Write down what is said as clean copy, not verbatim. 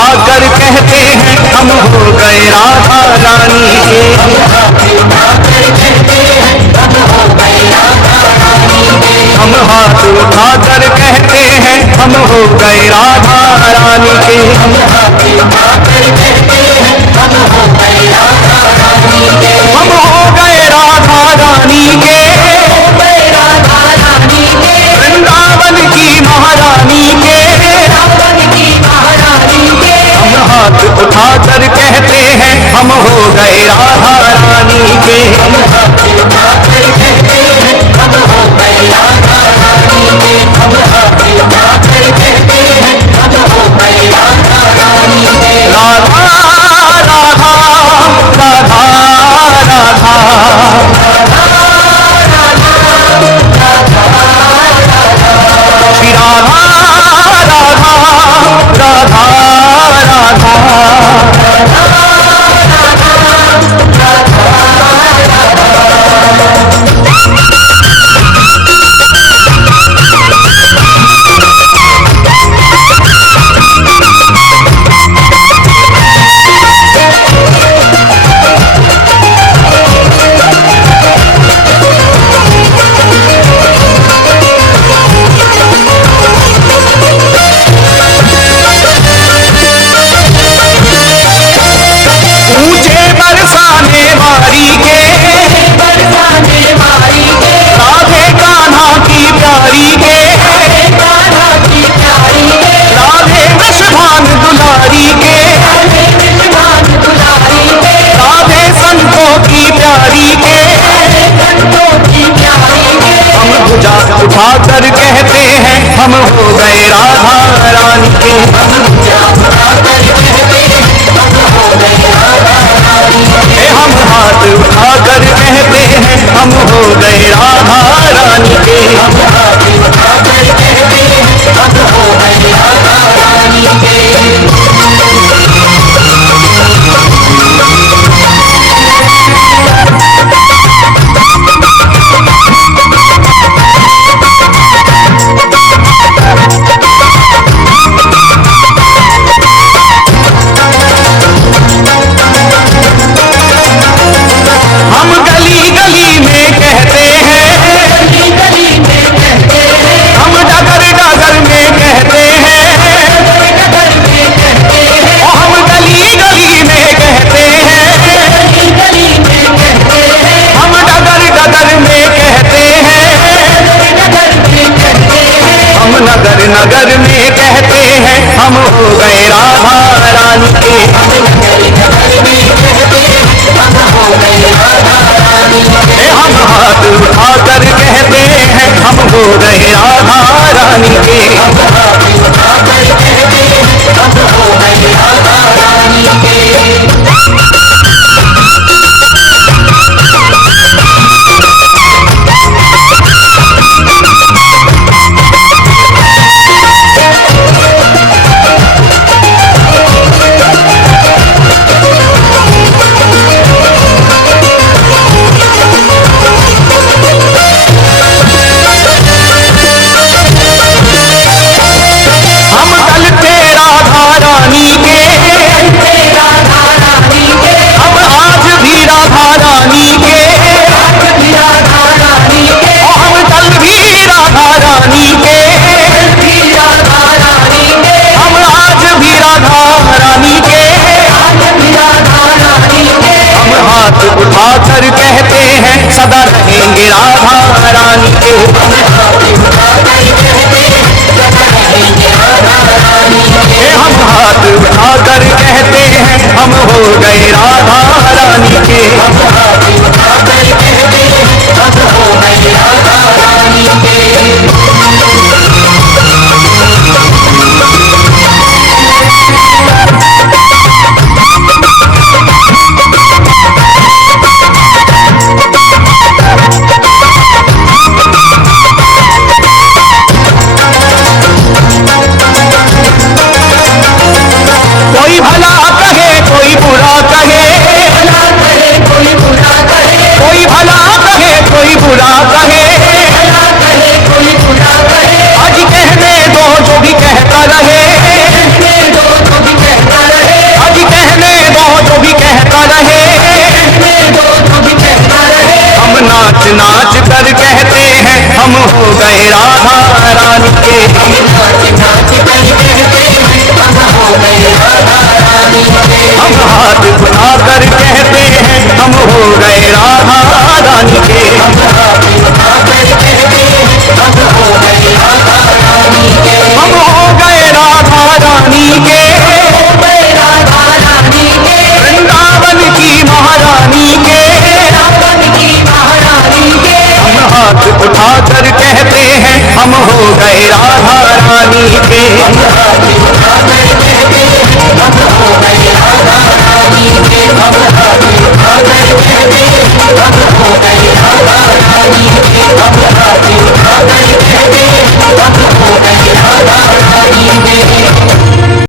उठाकर कहते हैं हम हो गए राधा रानी के। हम हाथ उठाकर कहते हैं हम हो गए राधा रानी के। हम हो गए राधा रानी के, वृंदावन की महारानी के। हम हाथ उठाकर कहते हैं हम हो गए राधा रानी के। राधा राधा राधा राधा श्री राधा राधा राधा राधा। उठाकर कहते हैं हम हो गए राधा रानी के। हम हाथ उठाकर कहते हैं हम हो गए राधा रानी के। हम गली गली में कहते हैं, हम डगर डगर में कहते हैं, हम गली गली में कहते हैं, हम डगर डगर में कहते हैं, हम नगर नगर में कहते हैं हम हो गए राधा रानी के। हम हाथ उठाकर कहते हैं हम हो गए राधा रानी के। उठाकर कहते हैं सदा रहेंगे राधा रानी के। हम हाथ उठाकर कहते हैं हम हो गए राधा रानी के। हम